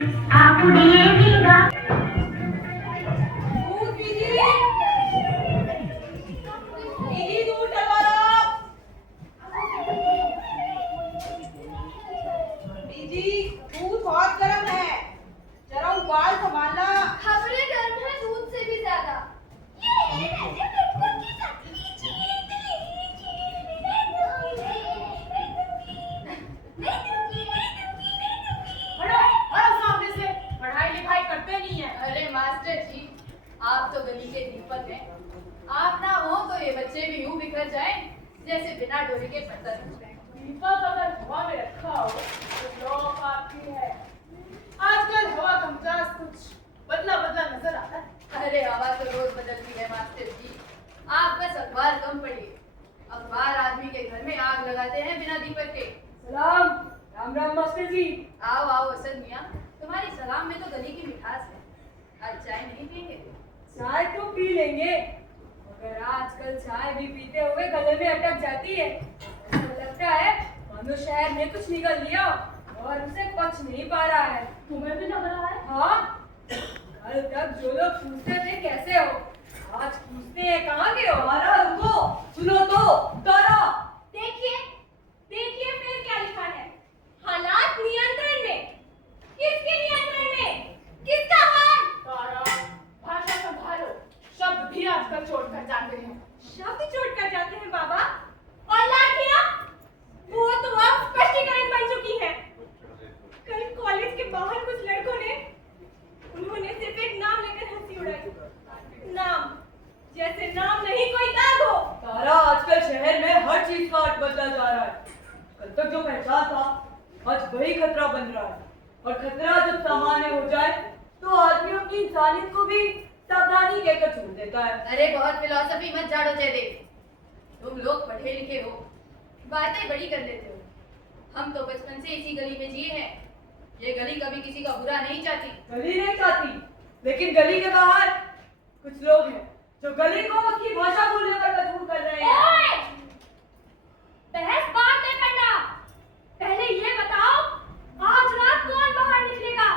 आप उड़िएगा। दूध पीजिए। पीजिए दूध डलवा लो। पीजिए दूध बहुत गर्म है, जरा उबाल संभालना। खबरें गर्म है दूध से भी ज्यादा। सामने से पढ़ाई लिखाई करते नहीं है। अरे मास्टर जी, आप तो गली के दीपक हैं। आप ना हो तो ये बच्चे भी यूं बिखर जाएं जैसे बिना डोरी के पत्थर। दीपक अगर हवा में रखा हो तो लौक आपकी है। आजकल हवा का मिजाज कुछ बदला बदला नजर आता है। अरे हवा तो रोज बदलती है मास्टर जी, आप बस अखबार कम पढ़िए। अखबार आदमी के घर में आग लगाते हैं बिना दीपक के। सलाम। राम राम मास्टर जी। आओ आओ असद मियाँ, तुम्हारी सलाम में तो गली की मिठास है। आज चाय नहीं पियेंगे? चाय तो पी लेंगे, मगर आजकल चाय भी पीते हुए गले में अटक जाती है। ऐसा लगता है मानो शहर में कुछ निकल लिया और उसे पच नहीं पा रहा है। तुम्हें भी लग रहा है? हाँ, कल तक जो लोग पूछते थे कैसे हो, आज पूछते हैं कहाँ के हो। तारा रुको, सुनो तो। तारा देखिए देखिए फिर क्या लिखा है, हालात नियंत्रण में। किसके नियंत्रण में, किसका हाल? तारा, भाषा संभालो, शब्द भी आजकल छोड़ कर जाते हैं। शब्द चोट कर जाते हैं बाबा। और लाठियां, वो तो अब स्पष्टीकरण बन चुकी है। कल कॉलेज के बाहर कुछ लड़कों ने, उन्होंने सिर्फ एक नाम लेकर हंसी उड़ाई। नाम, जैसे नाम नहीं कोई दाग हो। तारा, आजकल शहर में हर चीज का अर्थ बदला जा रहा है। कल तक जो पहचान था, आज वही खतरा बन रहा है। और खतरा जब सामान्य हो जाए तो आदमी अपनी इंसानियत को भी सावधानी कहकर छोड़ देता है। अरे बहुत फिलॉसफी मत झाड़ो जयदेव, तुम लोग पढ़े लिखे हो, बातें बड़ी कर लेते हो। हम तो बचपन से इसी गली में जिए हैं। ये गली कभी किसी का बुरा नहीं चाहती। गली नहीं चाहती, लेकिन गली के बाहर कुछ लोग हैं जो गली को उसकी भाषा बोलने पर मजबूर कर रहे हैं। ओए! बहस बात नहीं करना। पहले ये बताओ, आज रात कौन बाहर निकलेगा?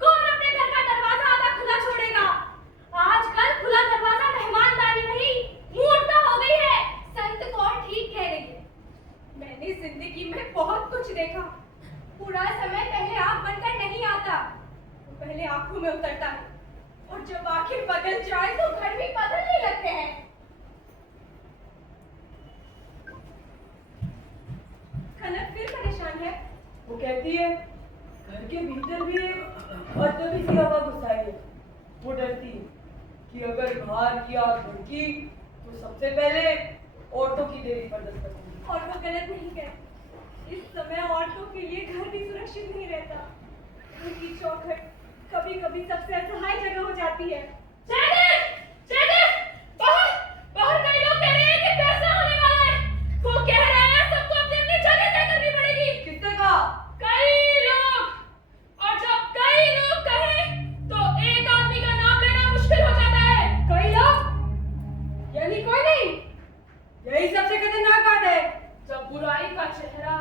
कौन अपने घर का दरवाजा आधा खुला छोड़ेगा? आजकल खुला दरवाजा मेहमानदारी नहीं, मूर्खता हो गई है। संत कौन ठीक कह रही है। मैंने जिंदगी में बहुत कुछ देखा। पूरा समय पहले आंख बनकर नहीं आता, वो पहले आंखों में उतरता है, और जब आखिर बदल जाए तो घर भी बदलने लगते हैं। कनक फिर परेशान है। वो कहती है घर के भीतर भी एक अजनबी सी हवा घुसाई है। वो डरती है कि अगर बाहर की आग भड़की तो सबसे पहले औरतों की देरी पर दस्तक होगी। और वो गलत नहीं कहती। इस समय औरतों के लिए घर भी सुरक्षित नहीं रहता। घर की चौखट कभी कभी सबसे असहाय जगह हो जाती है। बाहर बाहर कई लोग कह रहे हैं कि फैसला होने वाला है। वो कह रहे हैं सबको अपनी अपनी जगह तय करनी पड़ेगी। किसने कहा? कई लोग, और जब कई लोग कहें तो एक आदमी का नाम लेना मुश्किल हो जाता है। कई लोग यानी कोई नहीं। यही सबसे खतरनाक बात है। जब बुराई का चेहरा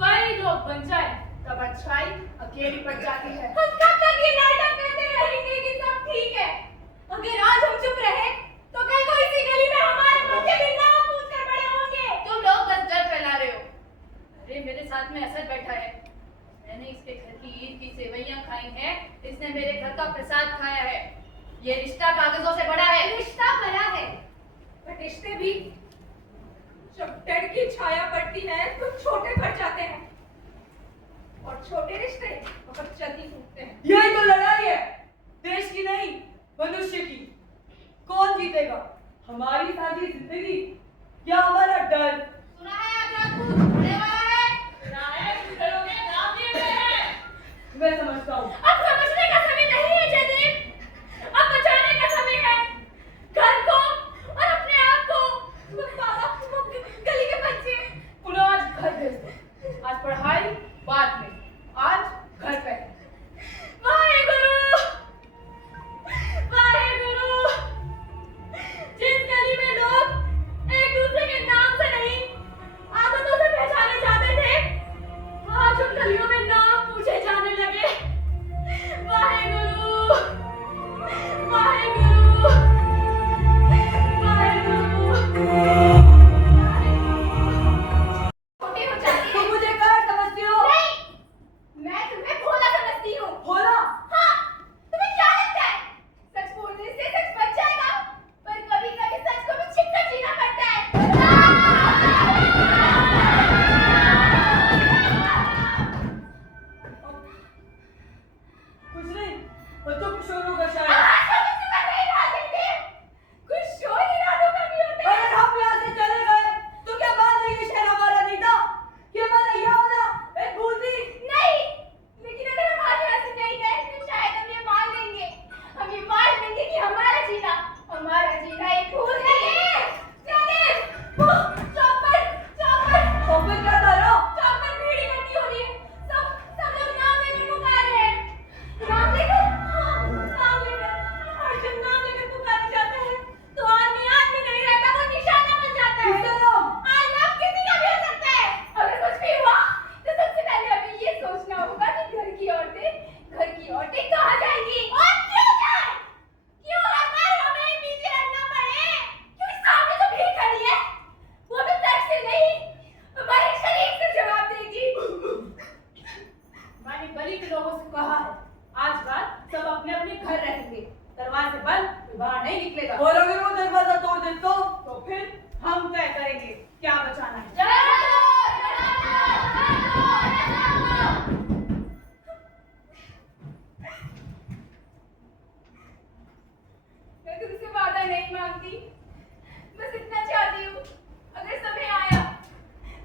कई लोग बन जाए तब अच्छाई अकेली पड़ जाती है। हम कब तक ये नाटक करते रहेंगे कि सब ठीक है? अगर आज हम चुप रहे तो कल को इसी गली में हमारे मुंह के दिन नाम पूछ कर बड़े होंगे। तुम लोग बस डर फैला रहे हो। अरे मेरे साथ में असद बैठा है, मैंने इसके घर की ईद की सेवइयां खाई हैं, इसने मेरे घर का प्रसाद खाया है। ये रिश्ता कागजों से बड़ा है। रिश्ता बड़ा है, पर रिश्ते भी जब डर की छाया पड़ती है तो छोटे पड़ जाते हैं, और छोटे रिश्ते बहुत जल्दी टूटते हैं। यही तो लड़ाई है, देश की नहीं मनुष्य की। कौन जीतेगा, हमारी साझी जिंदगी या हमारा डर? सुना है आज रात कुछ होने वाला है। मैं समझता हूँ। अब समझने का समय नहीं है जयदेव, अब बचाने का समय है। घर को और अपने आप को। बाबा, गली के बच्चे। उन्हें आज घर भेज दो। आज पढ़ाई बाद में, आज घर पे। वाहेगुरु, वाहेगुरु। जिस गली में लोग एक दूसरे के नाम से नहीं, आदतों से पहचाने जाते थे, आज उन गलियों में नाम पूछे जाने लगे। बच्चों को शोरों का शायद कुछ शोर इरादों का भी होता है। अगर हम यहाँ से चले गए तो क्या मान लेंगे शहर हमारा नहीं था? क्या मान लिया होना एक भूल थी? नहीं, लेकिन अगर हम आज यहाँ से नहीं गए तो शायद हम ये मान लेंगे कि हमारा जीना एक भूल नहीं है। चौपर क्या था ना? चौपर भीड़ इकट्ठी हो रही है। सब लोग नाम लेकर पुकार रहे हैं। नाम लेकर? हाँ, नाम लेकर। और जब नाम लेकर पुकारा जाता है तो आदमी नहीं रहता, वो निशाना बन जाता है। किसका नाम? आज नाम किसी का भी हो सकता है। अगर कुछ भी हुआ तो सबसे पहले हमें ये सोचना होगा कि घर की औरतें कहाँ जाएंगी और क्यों जाए? क्यों हर बार हमें पीछे हटना पड़े? क्योंकि सामने तो भीड़ खड़ी है, वो भी तर्क से नहीं, हमारे शरीर से जवाब देगी। मैंने गली के लोगों से कहा है, आज रात सब अपने अपने घर रहेंगे, दरवाजे बंद, कोई बाहर नहीं निकलेगा। और अगर वो दरवाजा तोड़ दे तो फिर हम तय करेंगे क्या बचाना है। मैं तुमसे वादा नहीं मांगती, बस इतना चाहती हूँ, अगर समय आया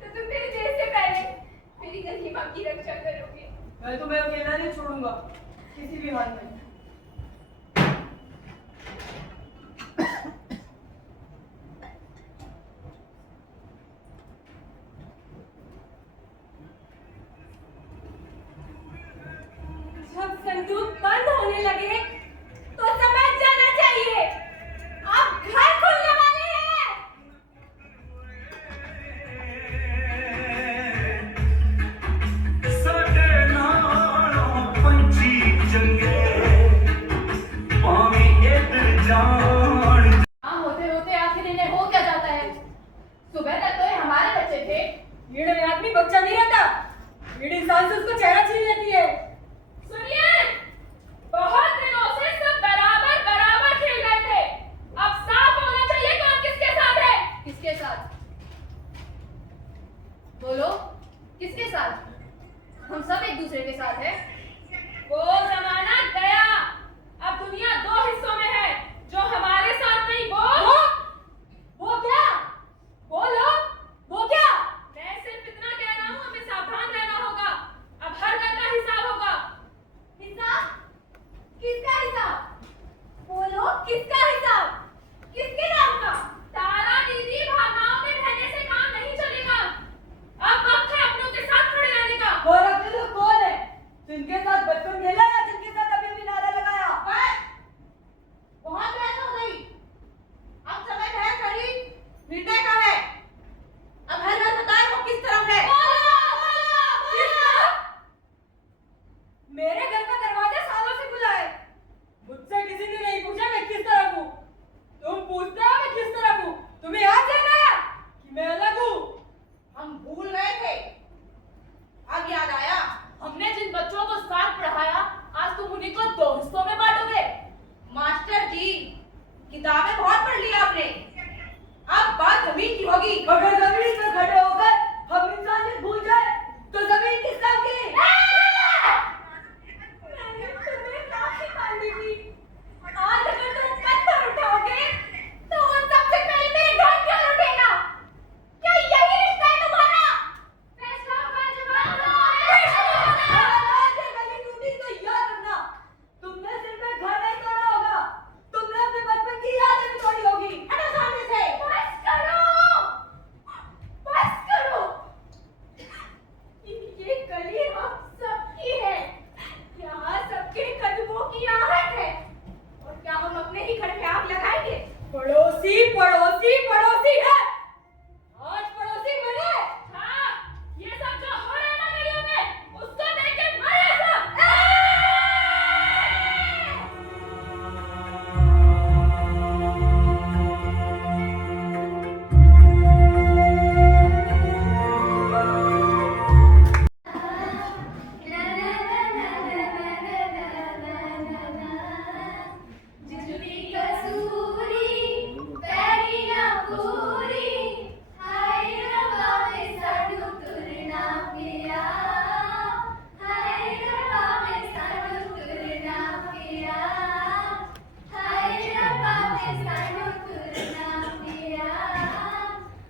तो तुम मेरे देश से पहले मेरी गरीबा की रक्षा करोगे। मैं तुम्हें अकेला नहीं छोड़ूंगा किसी भी हाल में। जब संदूक बंद होने लगे तो समझ जाना चाहिए आप घर खोलने वाले हैं। ਸਾਡੇ ਨਾਲੋਂ ਪੰਛੀ ਚੰਗੇ ਭਾਵੇਂ ਇੱਧਰ ਜਾਣ हाँ, होते होते आखिर इन्हें हो क्या जाता है? सुबह तक तो ये हमारे बच्चे थे। भीड़ में आदमी बच्चा नहीं रहता, भीड़ इंसान से उसका चेहरा छीन लेती है। सुनिए, बहुत दिनों से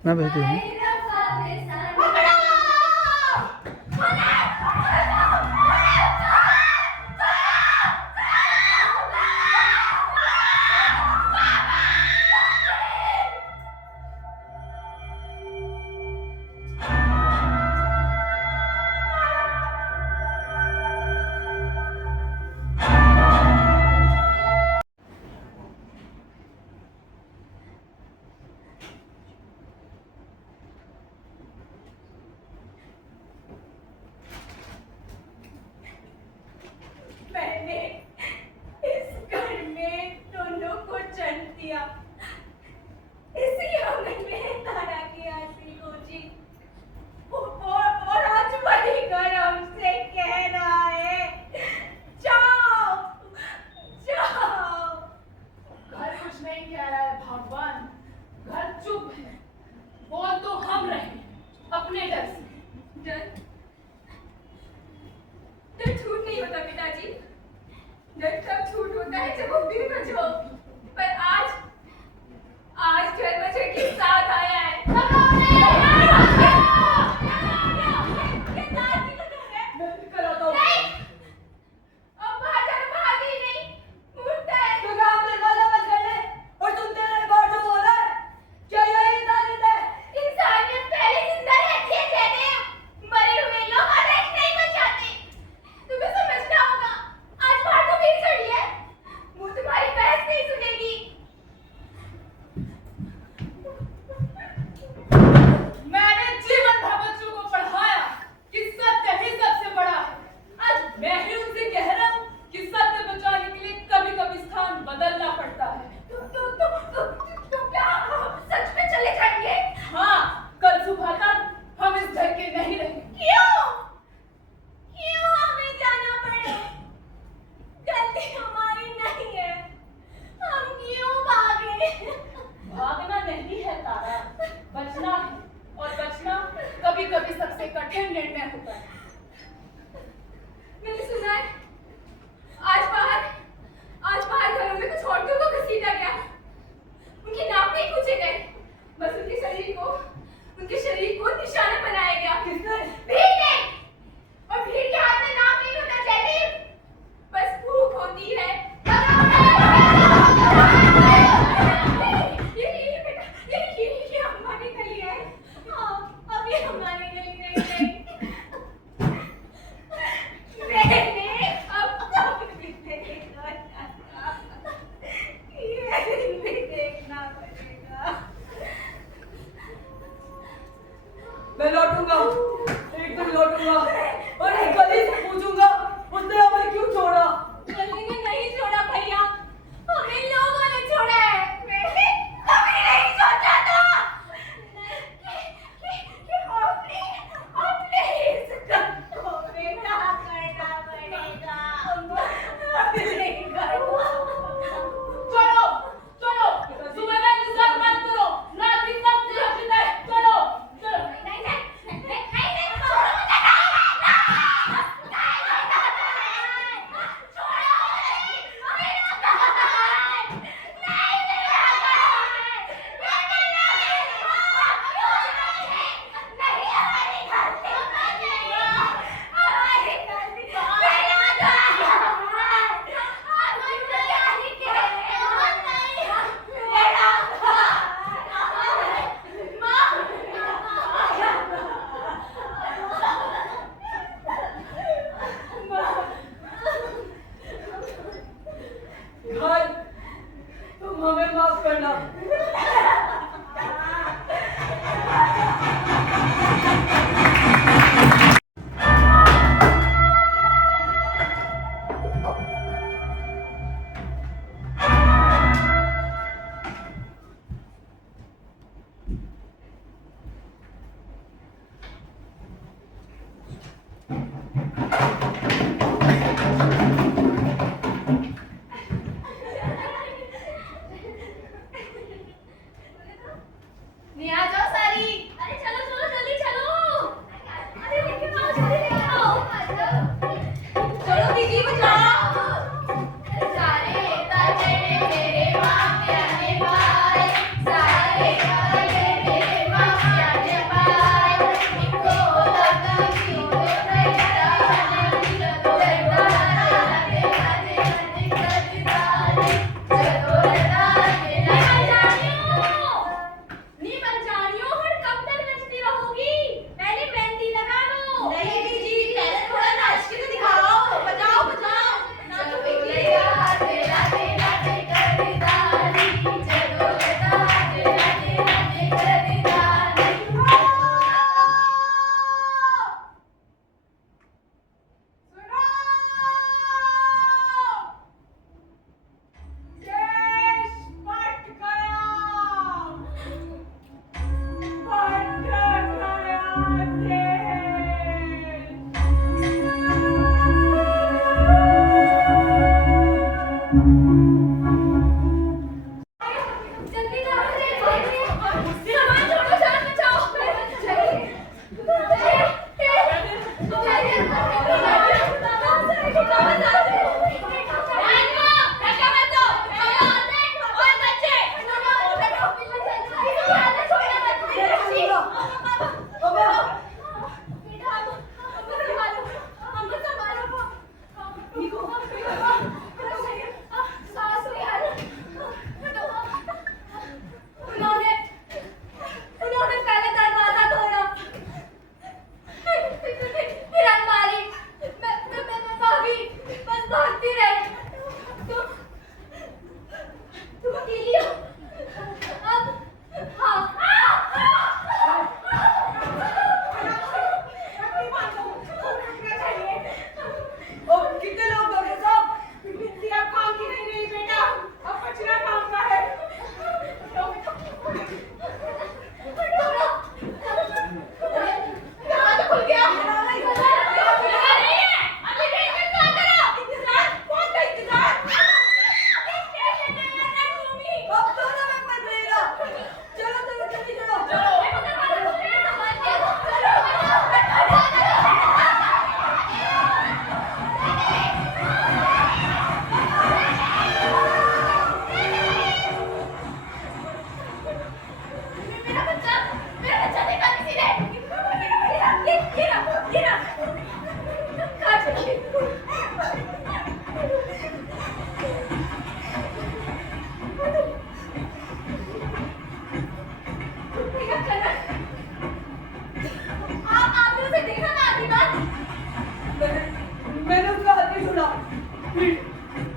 मैं भेज दूँ। मैंने इस घर में दोनों को जन्म दिया, इसी आंगन में तारा की आरती गूंजी। और आज वही घर हमसे कह रहा है, जाओ जाओ। घर कुछ नहीं कह रहा है भगवान, घर चुप है। बोल तो हम रहे अपने डर से। डर डर झूठ नहीं होता पिताजी, डर तब झूठ होता है जब वो बेवजह हो। पर आज डर वजह के साथ आया है। अब बाहर जाना भागी नहीं, मुर्दा है। तो क्या हमने गला बंद कर ले और सुनते रहे बाहर जो हो रहा है? क्या यही इंसानियत है? इंसानियत पहले जिंदा रहती है कहते हैं, मरे हुए लोग आदेश नहीं बचाते। तुम्हें समझना होगा, आज बाहर तो मेरी चढ़ी है, वो तुम्हारी बहस नहीं सुनेगी।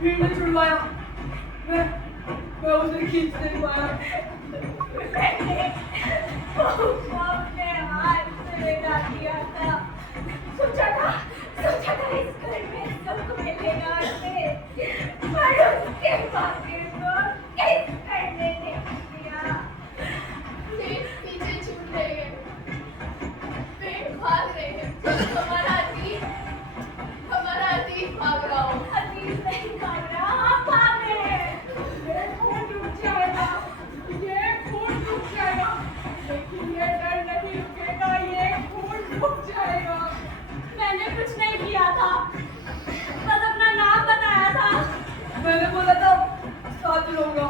भीड़ ने छुड़वाया। मैं उसे खींच नहीं पाया। अपने हाथ से लेटा दिया था। सोचा था इस घर में सबको मिलेगा से, पर उसके भाग्य को किस करने ने दिया। पेट पीछे छूट रहे हैं, पेट भाग रहे हैं, हमारा अतीत भाग रहा हो। अतीत नहीं भाग रहा, आप भाग रहे हैं। ये खून रुक जाएगा, लेकिन ये डर नहीं रुकेगा, ये खून रुक जाएगा। मैंने कुछ नहीं किया था, बस अपना नाम बताया था। मैंने बोला था साथ रहूंगा,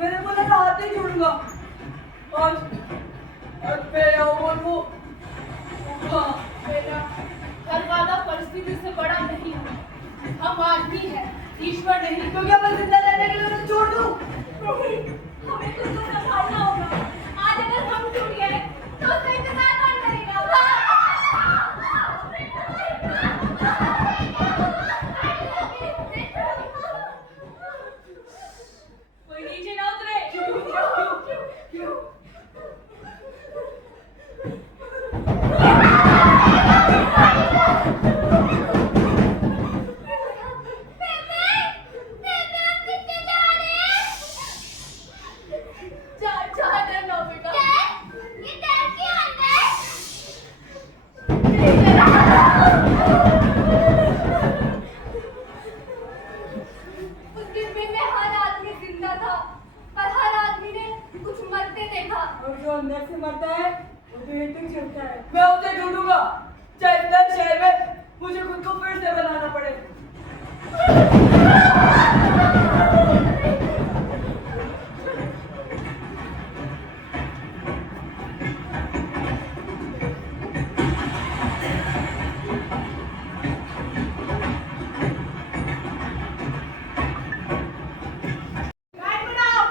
मैंने बोला था हाथ नहीं छोड़ूंगा। आज मेरा और वो बेटा, हर वादा परिस्थिति से बड़ा नहीं है। हम आदमी हैं, ईश्वर नहीं। तो क्या मैं जिंदा रहने के लिए उन्हें छोड़ दूं? हमें खुद को संभालना होगा। आज अगर हम टूट गए तो उसका इंतजार कौन करेगा? कोई नीचे ना उतरे। क्यों? उस डिब्बे में हर आदमी जिंदा था, पर हर आदमी ने कुछ मरते देखा। और जो अंदर से मरता है वो तो एक ही चलता है। मैं उसे ढूंढूंगा, चाहे इस नए शहर में मुझे खुद को फिर से बनाना पड़े। लाइन बनाओ।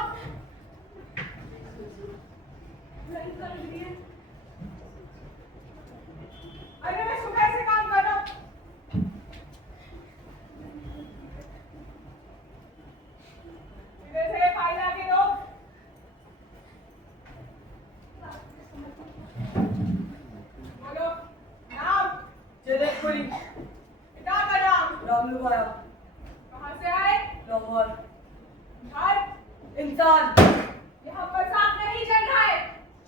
अरे मैं सुबह से काम कर रहा हूँ। इधर से फाइल आके दो। बोलो नाम। जयदेवपुरी, पिता का नाम। रामलुभाया, कहाँ से आए? लाहौर। घर। इंसान। यहाँ मजाक नहीं चल रहा है,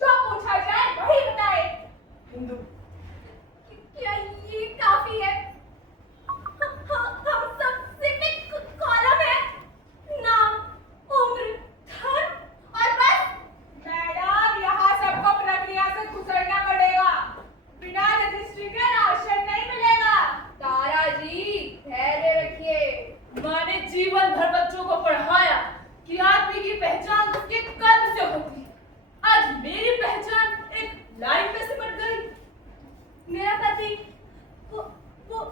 जो पूछा जाए वही बताए। हिंदू। क्या ये काफी है? हम सब सिर्फ एक कॉलम है, नाम, उम्र, धन और बस। मैडम, यहाँ सबको प्रक्रिया से गुजरना पड़ेगा, बिना रजिस्ट्री के राशन नहीं मिलेगा। तारा जी, धैर्य रखिए। माँ ने जीवन भर बच्चों को पढ़ाया कि आदमी की पहचान उसके कर्म से होती है। आज मेरी पहचान एक लाइन में सिमट गई। मेरा पति वो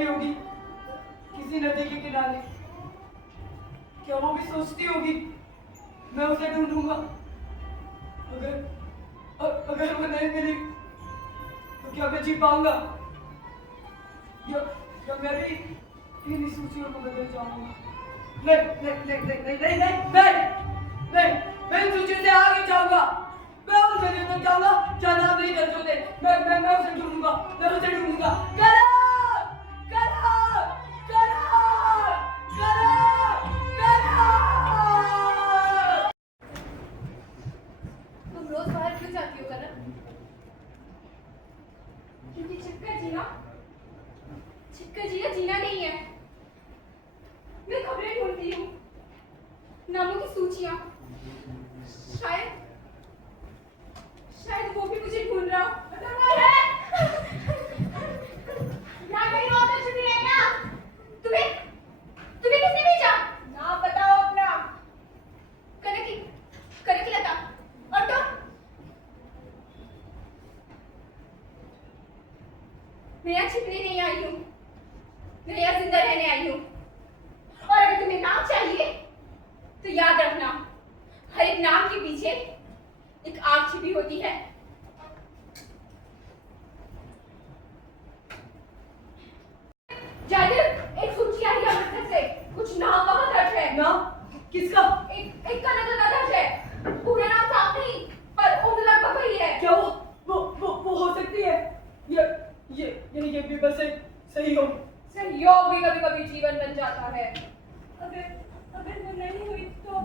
बैठी होगी किसी नदी के किनारे। क्या वो भी सोचती होगी मैं उसे ढूंढूंगा? अगर वो नहीं मिली तो क्या मैं जी पाऊंगा? या मैं भी इन्हीं सूचियों को बदल जाऊंगा? नहीं, मैं इन सूचियों से आगे जाऊंगा। मैं उस जगह तक जाऊंगा जहाँ नाम नहीं दर्ज होते। मैं उसे ढूंढूंगा, मैं उसे ढूंढूंगा। तुम रोज बाहर क्यों जाती हो करण? क्योंकि छिपकर जीना नहीं है। मैं खबरें ढूंढती हूँ, नामों की सूचियां। शायद वो भी मुझे ढूंढ रहा है। यहाँ कहीं और तो छुपी है क्या? तुम्हें किसने भेजा? नाम बताओ अपना। कनकी लता। और तुम? मैं यहाँ छिपने नहीं आई हूँ, मैं यहाँ जिंदा रहने आई हूँ। और अगर तुम्हें नाम चाहिए तो याद रखना, हर एक नाम के पीछे एक आग छिपी होती है। जादिर, एक सूची आई है अमृतसर से। कुछ नाम वहाँ दर्ज है। नाम किसका? एक का नजर दर्ज है। पूरा नाम साफ नहीं, पर उम्र लगभग वही है। क्या वो हो सकती है? ये भी बस एक सहयोग भी कभी कभी जीवन बन जाता है। अगर वो नहीं हुई तो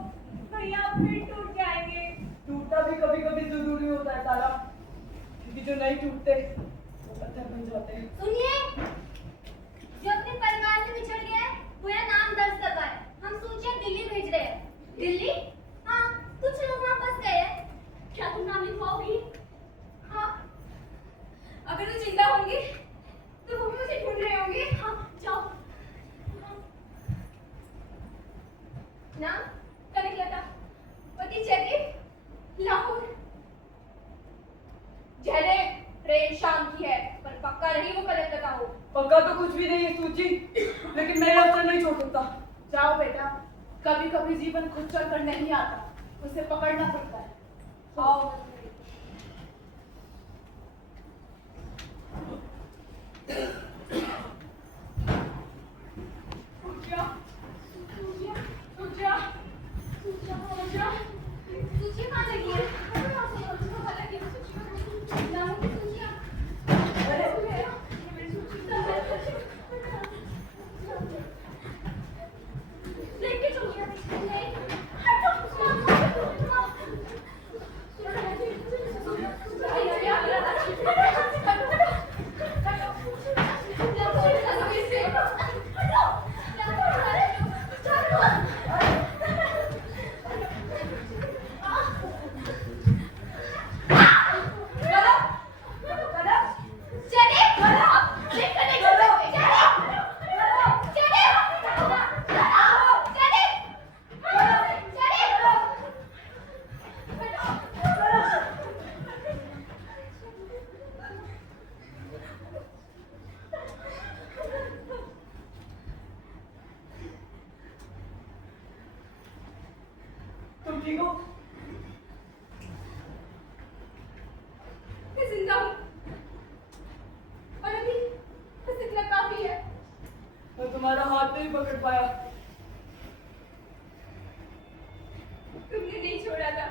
भैया फिर टूट जाएंगे। टूटना भी कभी कभी जरूरी होता है तारा, क्योंकि जो नहीं टूटते वो पत्थर बन जाते हैं। सुनिए, जो अपने परिवार से बिछड़ गया है वो यहाँ नाम दर्ज करवाए। हम सूचियां दिल्ली भेज रहे हैं। दिल्ली? हाँ, कुछ लोग वहाँ फंस गए हैं। क्या तुम नाम लिखवाओगी? हाँ। अगर वो जिंदा होंगे तो वो भी मुझे ढूंढ रहे होंगे। हाँ, जाओ। नाम कनक लता, पति जयदेव, लाहौर। जयदेव प्रेम शाम की है, पर पक्का नहीं वो कनक लता हो। पक्का तो कुछ भी नहीं है सूची, लेकिन मैं अफसर नहीं छोड़ सकता। जाओ बेटा, कभी कभी जीवन खुद चल कर नहीं आता, उसे पकड़ना पड़ता है। आओ। सूचियां कहाँ लगी है? नामों की सूचियां। लेके चलिए। नहीं, तुम ठीक हो? मैं जिंदा हूँ और अभी बस इतना काफी है। मैं तुम्हारा हाथ नहीं पकड़ पाया। तुमने नहीं छोड़ा था,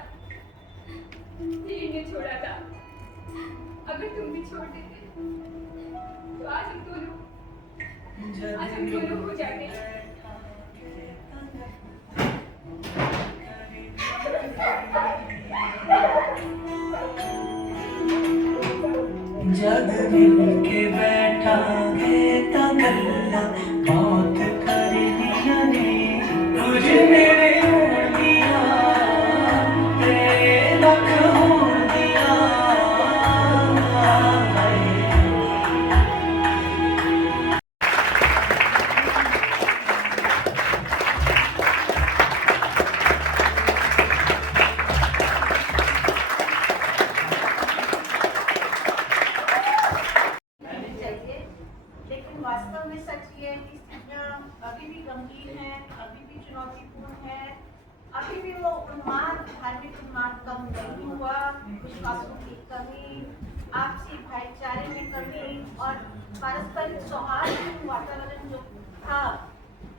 धीर ने छोड़ा था। अगर तुम भी छोड़ देते तो आज हम दोनों हो जाते। जग मिल के बैठा है ता गल्ला बहुत कर लिया ने तुझे मेरे होड़ दिया तेरे लख होड़ दिया। चुनौतीपूर्ण है। अभी भी वो उन्माद, धार्मिक उन्माद कम नहीं हुआ, विश्वासों की कमी, आपसी भाईचारे में कमी और पारस्परिक सौहार्द वातावरण जो था,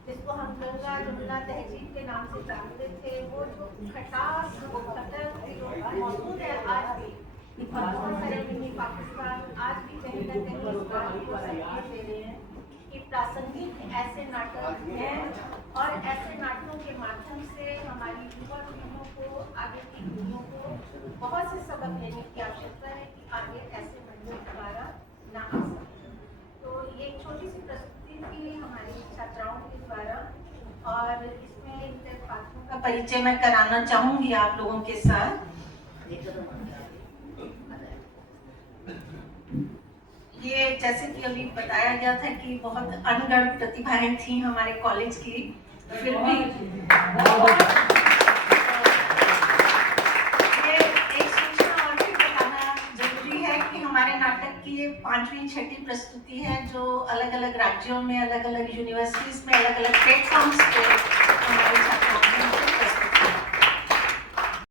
जिसको हम गंगा जमुना तहजीब के नाम से जानते थे, वो जो खटास, वो खटक जो मौजूद है आज भी बहुत सारे मिनी पाकिस्तान आज भी कहीं ना कहीं इस बात को संकेत दे रहे हैं कि प्रासंगिक ऐसे नाटक हैं और ऐसे नाटकों के माध्यम से हमारी युवा पीढ़ियों को, आगे की पीढ़ियों को बहुत से सबक लेने की आवश्यकता है कि आगे ऐसे मंदिर दोबारा ना आ सके। तो ये एक छोटी सी प्रस्तुति थी हमारी छात्राओं के द्वारा और इसमें इन पात्रों का परिचय मैं कराना चाहूंगी आप लोगों के साथ। ये जैसे कि अभी बताया गया था कि बहुत अनगढ़ प्रतिभाएं थी हमारे कॉलेज की, फिर भी ये एक सूचना और भी बताना जरूरी है कि हमारे नाटक की ये 5वीं 6ठी प्रस्तुति है जो अलग अलग राज्यों में, अलग अलग यूनिवर्सिटीज में, अलग अलग प्लेटफॉर्म्स पे हमारे छात्राओं ने